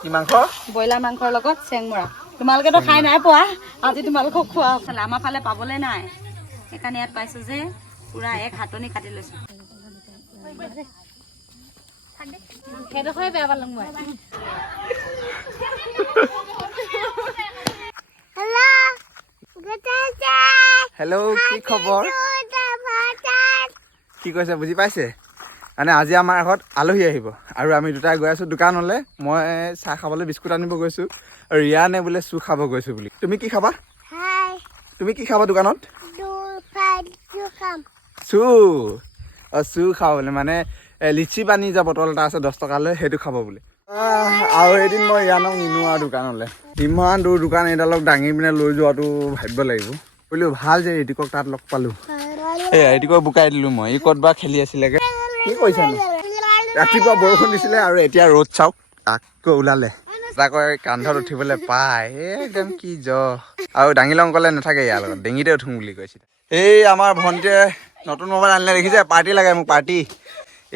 কি মাংস? ব্ৰইলাৰ মাংসৰ লগত চেংমৰা। তোমালোকেতো খাই নাই পোৱা, আজি তোমালোকক খোৱা আমাৰ ফালে পাবলে নাই, সেইকাৰণে ইয়াত পাইছো যে পুৰা এক হাতনি কাটি লৈছো। সেইডোখৰে বেয়া পালো মই। হেল্ল', কি খবৰ? কি কৈছে বুজি পাইছে? মানে আজি আমাৰ ঘৰত আলহী আহিব আৰু আমি দুটাই গৈ আছো দোকানলৈ। মই চাহ খাবলৈ বিস্কুট আনিব গৈছো আৰু ৰিয়ানে বোলে চু খাব গৈছো বুলি। তুমি কি খাবা? তুমি কি খাবা দোকানত? চু। চু খাব বোলে, মানে লিচি পানী যে বটল এটা আছে 10 টকালৈ, সেইটো খাব বোলে। আৰু এদিন মই ৰিয়ানক নিনো আৰু দোকানলৈ। ইমান দূৰ দোকান এডালক দাঙি পিনে লৈ যোৱাটো ভাবিব লাগিব। বোলো ভাল যে ঋতিকক তাত লগ পালো। এই ঋতিকক বুকাই দিলো মই। ই ক'ত বা খেলি আছিলেগে। কি কৰিছানো? ৰাতিপুৱা বৰষুণ দিছিলে আৰু এতিয়া ৰ'দ চাওক আকৌ ওলালে। তাকৈ কান্ধত উঠিবলৈ পায় একদম কি আৰু দাঙিলং কলে নাথাকে ইয়াৰ লগত, ডিঙিতে উঠোং বুলি কৈছিলে। এই আমাৰ ভণ্টিয়ে নতুন মোবাইল আনিলে দেখিছে, পাৰ্টি লাগে মোক পাৰ্টি।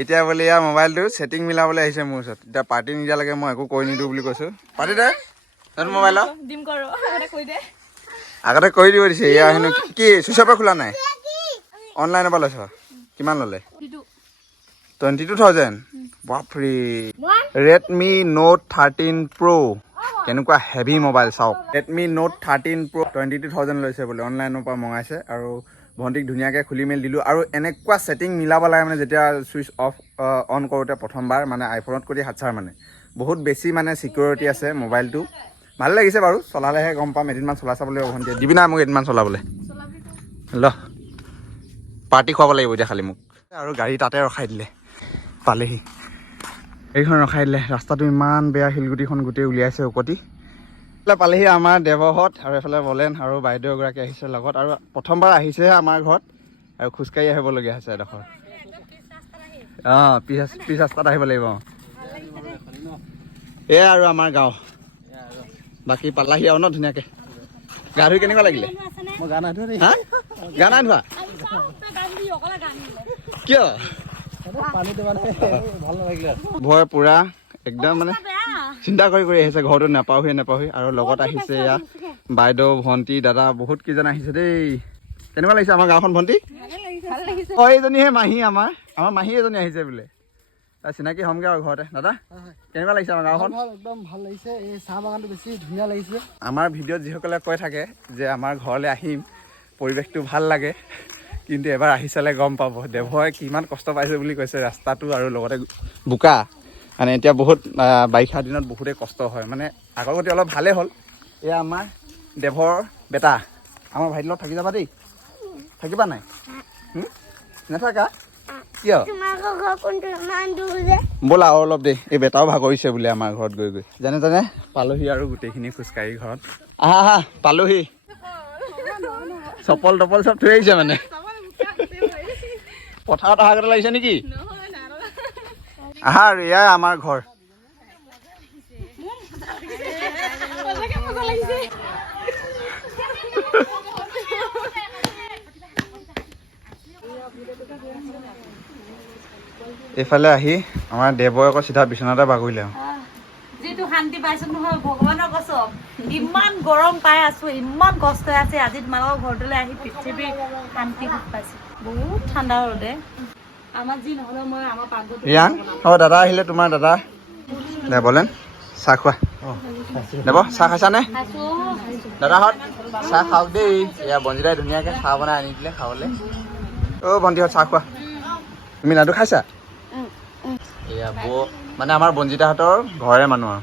এতিয়া বোলে ইয়াৰ মোবাইলটো ছেটিং মিলাবলৈ আহিছে মোৰ ওচৰত। এতিয়া পাৰ্টি নিদিয়ালৈকে মই একো কৰি নিদিওঁ বুলি কৈছো। পাৰ্টি দে নতুন মোবাইলত আগতে কৰি দিব দিছে। এয়া হেনো কি চুইচৰ পৰা খোলা নাই, অনলাইনৰ পৰা লৈছ। কিমান ল'লে? 22,000। বাপৰে। ৰেডমি নোট 13 প্ৰ'। কেনেকুৱা হেভি মোবাইল চাওক। ৰেডমি নোট 13 প্ৰ' 22,000 লৈছে বোলে, অনলাইনৰ পৰা মগাইছে। আৰু ভণ্টিক ধুনীয়াকৈ খুলি মেলি দিলোঁ। আৰু এনেকুৱা ছেটিং মিলাব লাগে মানে, যেতিয়া ছুইচ অফ অন কৰোঁতে প্ৰথমবাৰ মানে আইফোনত কৰি হাতছাৰ মানে বহুত বেছি মানে চিকিউৰিটি আছে মোবাইলটো। ভাল লাগিছে বাৰু, চলালেহে গম পাম। এদিনমান চলাই চাব লাগিব। ভণ্টিয়ে দিবি না মোক এদিনমান চলাবলৈ? ল পাৰ্টি খুৱাব লাগিব এতিয়া খালি মোক। আৰু গাড়ী তাতে ৰখাই দিলে, পালেহি। এইখন ৰখাই দিলে। ৰাস্তাটো ইমান বেয়া, শিলগুটিখন গোটেই উলিয়াইছে উকতি। পালেহি আমাৰ দেৱহঁত, আৰু এইফালে বলেন আৰু বাইদেউ এগৰাকী আহিছে লগত। আৰু প্ৰথমবাৰ আহিছেহে আমাৰ ঘৰত, আৰু খোজকাঢ়ি আহিবলগীয়া হৈছে এডোখৰ। পিছ ৰাস্তাত আহিব লাগিব। এয়া আৰু আমাৰ গাঁও। বাকী পালাহি আৰু ন ধুনীয়াকৈ। গা ধুই কেনেকুৱা লাগিলে? মই গা নাই ধোৱা দেই। হা? গা নাই ধোৱা? কিয়? ভয় পুৰা একদম মানে চিন্তা কৰি আহিছে, ঘৰটো নাপাওহি। আৰু লগত আহিছে এয়া বাইদেউ, ভণ্টি, দাদা, বহুত কেইজন আহিছে দেই। কেনেকুৱা লাগিছে আমাৰ গাঁওখন ভণ্টি? এইজনীহে মাহী, আমাৰ মাহী এজনী আহিছে বোলে। চিনাকি হ'মগে আৰু ঘৰতে। দাদা কেনেকুৱা লাগিছে আমাৰ গাঁওখন? একদম ভাল লাগিছে। এই চাহ বাগানটো বেছি ধুনীয়া লাগিছে। আমাৰ ভিডিঅ'ত যিসকলে কৈ থাকে যে আমাৰ ঘৰলৈ আহিম, পৰিৱেশটো ভাল লাগে, কিন্তু এবাৰ আহি চালে গম পাব দেৱই কিমান কষ্ট পাইছে বুলি কৈছে। ৰাস্তাটো আৰু লগতে বোকা, মানে এতিয়া বহুত বাৰিষা দিনত বহুতেই কষ্ট হয়। মানে আগৰ গতি অলপ ভালেই হ'ল। এয়া আমাৰ দেৱৰ বেটা। আমাৰ ভাইটিৰ লগত থাকি যাবা দেই। থাকিবা নাই? নাথাকা কিয়? ব'লা আৰু অলপ দেই। এই বেটাও ভাগৰিছে বোলে আমাৰ ঘৰত গৈ গৈ। যেনে তেনে পালোহি আৰু গোটেইখিনি খোজকাঢ়ি ঘৰত। আহা পালোহি। চপল তপল চব থৈ আহিছে মানে। পথাৰত অহা কথা লাগিছে নেকি? আহা আৰু এয়াই আমাৰ ঘৰ। এইফালে আহি আমাৰ দেৱই আকৌ চিধা বিচনাতে বাগৰিলে। যিটো শান্তি পাইছো নহয় ভগৱানৰ কসম। ইমান গৰম পাই আছো, ইমান কষ্ট আছে। আজি তোমালোকৰ ঘৰটোলৈ আহি পৃথিৱীৰ শান্তি পাইছো। বহুত ঠাণ্ডা ৰ'দে। আমাৰ যি নহ'লেও মই আমাৰ পাকঘৰটো ৰিয়ান দাদা আহিলে, তোমাৰ দাদা। দে বলেন চাহ খোৱা। দেৱ চাহ খাইছানে? দাদাহঁত চাহ খাওক দেই। এয়া বঞ্জিতাই ধুনীয়াকৈ চাহ বনাই আনি দিলে খাবলৈ। ভণ্টিহঁত চাহ খোৱা। তুমি লাডু খাইছা? এয়া বৌ মানে আমাৰ বঞ্জিতাহঁতৰ ঘৰৰে মানুহ আৰু।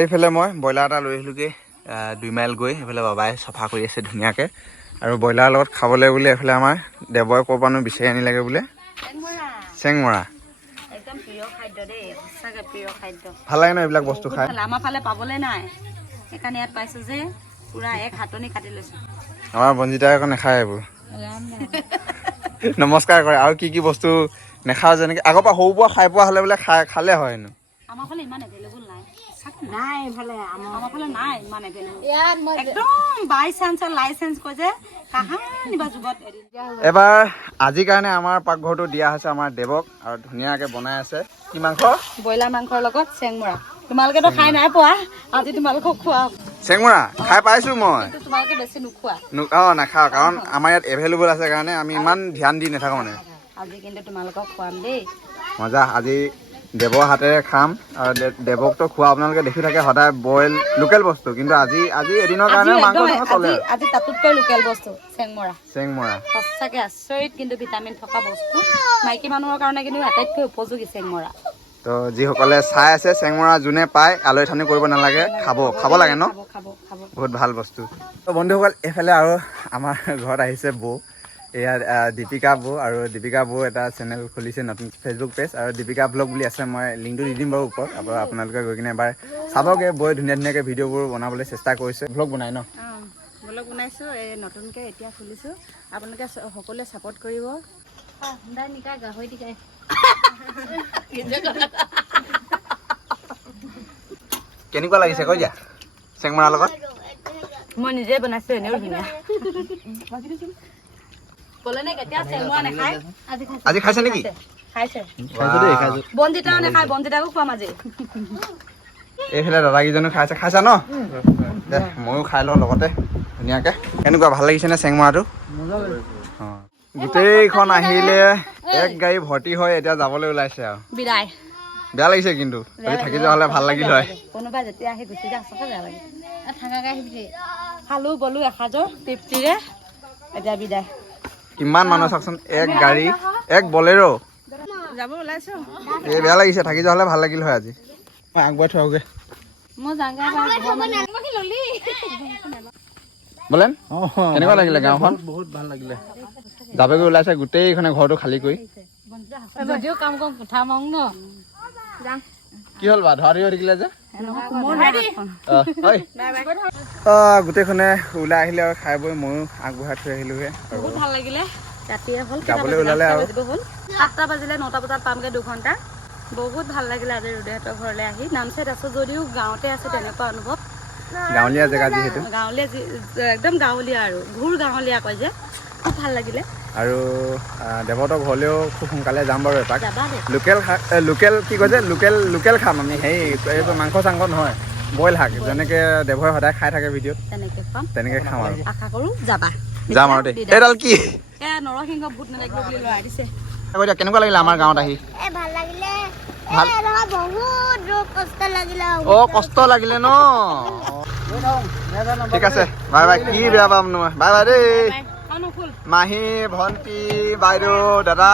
এইফালে মই ব্ৰইলাৰ এটা লৈ আহিলোঁগৈ 2 মাইল গৈ। এইফালে বাবাই চফা কৰি আছে ধুনীয়াকৈ। আৰু ব্ৰইলাৰৰ লগত খাবলৈ বোলে এইফালে আমাৰ দেৱই ক'ৰ পৰানো বিচাৰি আনি লাগে বোলে চেংমৰা। একদম প্ৰিয় খাদ্য দেই, সঁচাকৈ প্ৰিয় খাদ্য। ভাল লাগে ন এইবিলাক বস্তু খাই? আমাৰ ফালে পাবলৈ নাই, সেইকাৰণে ইয়াত পাইছো যে পুৰা এক হাতনি কাটি লৈছো। আমাৰ বঞ্জিতাই আকৌ নাখায় এইবোৰ। নমস্কাৰ কৰে। আৰু কি বস্তু নাখাওঁ, যেনেকৈ আগৰ পৰা সৰু পৰা খাই পোৱা হ'লে বোলে খালে হয় হেনো। আমাৰ ফালে ইমান এভেইলেবল নাই নাই এইফালে আমাৰ ফালে নাই ইমান এভেইলেবল একদম বাই চান্সৰ লাইচেন্স কৈ যে কাহানিবা যুগত এদিন এবাৰ আজিৰ কাৰণে আমাৰ পাকঘৰটো দিয়া হৈছে আমাৰ দেৱক আৰু ধুনীয়াকৈ বনাই আছে কি মাংস ব্ৰইলাৰ মাংসৰ লগত চেংমৰা তোমালোকেতো খাই নাই পোৱা আজি তোমালোকক খুৱাম চেংমৰা খাই পাইছোঁ মই কিন্তু তোমালোকে বেছি নোখোৱা অঁ নাখাওঁ কাৰণ আমাৰ ইয়াত এভেইলেবল আছে কাৰণে আমি ইমান ধ্যান দি নাথাকোঁ মানে আজি কিন্তু তোমালোকক খুৱাম দেই মজা আজি দেৱৰ হাতেৰে খাম আৰু দেৱকতো খোৱা আপোনালোকে দেখি থাকে সদায় বইল লোকেল বস্তু কিন্তু আজি এদিনৰ কাৰণে মাংস চলে আজি তাতোতকৈ লোকেল বস্তু চেংমৰা চেংমৰা সঁচাকৈ আচৰিত কিন্তু ভিটামিন থকা বস্তু মাইকী মানুহৰ কাৰণে কিন্তু আটাইতকৈ উপযোগী চেংমৰা তো যিসকলে চাই আছে চেংমৰা যোনে পায় আলৈ ঠানি কৰিব নালাগে খাব লাগে ন খাব বহুত ভাল বস্তু তো বন্ধুসকল এইফালে আৰু আমাৰ ঘৰত আহিছে বৌ এয়া দীপিকা বৌ আৰু দীপিকা বৌ এটা চেনেল খুলিছে নতুন ফেচবুক পেজ আৰু দীপিকা ব্লগ বুলি আছে মই লিংকটো দি দিম বাৰু ওপৰত আপোনালোকে গৈ কিনে এবাৰ চাবগৈ বৌয়ে ধুনীয়াকৈ ভিডিঅ'বোৰ বনাবলৈ চেষ্টা কৰিছে ব্লগ বনাই ন ব্লগ বনাইছোঁ এই নতুনকৈ এতিয়া খুলিছোঁ আপোনালোকে সকলোৱে ছাপোৰ্ট কৰিব গাহৰি দিকাই কেনেকুৱা লাগিছে কৈ দিয়া চেংমৰাৰ লগত মই নিজে বনাইছোঁ এনেও ধুনীয়া ক'লে নে কেতিয়া চেংমৰা নাখায় আজি খাইছে নেকি খাইছে বনজিতাও নাখায় বনজিতাকো খুৱাম আজি এইফালে দাদাকেইজনো খাইছা ন দে ময়ো খাই লওঁ লগতে ধুনীয়াকৈ কেনেকুৱা ভাল লাগিছেনে চেংমৰাটো অঁ গোটেইখন আহিলে এক গাড়ী ভৰ্তি হৈ এতিয়া যাবলৈ ওলাইছে আৰু বিদায় বেয়া লাগিছে কিন্তু যদি থাকি যোৱা হ'লে ভাল লাগিল হয় কোনোবা যেতিয়া আহি গুচি যায় সঁচাকৈ বেয়া লাগে থাকাকৈ আহিবি খালোঁ বলো এসাঁজৰ তৃপ্তিৰে এতিয়া বিদায় কিমান মানুহ চাওকচোন এক গাড়ী এক বলেৰো যাব ওলাইছোঁ এই বেয়া লাগিছে থাকি যোৱা হ'লে ভাল লাগিল হয় আজি মই আগবঢ়াই থৈ আহোগৈ মই যাওঁগৈ বোলেন কেনেকুৱা লাগিলে গাঁওখন বহুত ভাল লাগিলে যাবগৈ ওলাইছে গোটেইখনে ঘৰটো খালী কৰি যদিও কাম কৰোঁ কোঠা মাৰোঁ ন কি হ'ল বা ধৰা ধৰি হৈ থাকিলে যে গোটেইখনে ওলাই আহিলে আৰু খাই বৈ ময়ো আগবঢ়াই থৈ আহিলোগৈ বহুত ভাল লাগিলে ৰাতিয়ে হ'ল যাবলৈ ওলালে আৰু 7টা বাজিলে 9টা বজাত পামগৈ 2 ঘণ্টা বহুত ভাল লাগিলে আজি ৰুদেহঁতৰ ঘৰলৈ আহি নামচাইত আছোঁ যদিও গাঁৱতে আছোঁ তেনেকুৱা অনুভৱ গাঁৱলীয়া জেগা যিহেতু গাঁৱলীয়া একদম গাঁৱলীয়া আৰু ঘূৰ গাঁৱলীয়া কয় যে খুব ভাল লাগিলে আৰু দেৱহঁতৰ ঘৰলৈও খুব সোনকালে যাম বাৰু এপাক যাবা দেই লোকেল কি কয় যে লোকেল খাম আমি এইবোৰ মাংস চাংস নহয় বইল শাক যেনেকৈ দেৱই সদায় খাই থাকে ভিডিঅ'ত তেনেকৈ খাম আৰু আশা কৰোঁ যাবা যাম আৰু দেই এইডাল কি নৰসিংহ ভূত নেলাগিব বুলি লৰাই দিছে কেনেকুৱা লাগিলে আমাৰ গাঁৱত আহি ভাল লাগিলে ভাল বহুত কষ্ট লাগিলে কষ্ট লাগিলে ন ঠিক আছে বাই বাই কি বেয়া পাম নহয় বাই বাই দেই মাহী ভণ্টি বাইদেউ দাদা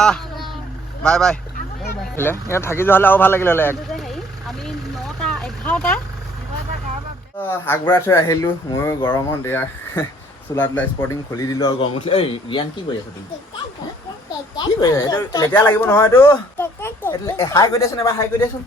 বাই বাই ইয়াত থাকি যোৱা হ'লে আৰু ভাল লাগিলে হ'লে আমি 9টা 11টা আগবঢ়াই থৈ আহিলোঁ ময়ো গৰমত এয়া চোলাত স্পৰ্টিং খুলি দিলোঁ আৰু গৰম উঠিলে এই ৰিয়ান কি কৰি আছ তুমি কি কৰি আছ এইটো লেতেৰা লাগিব নহয় এইটো হাই কৰি দিয়াচোন এবাৰ হাই কৰি দিয়াচোন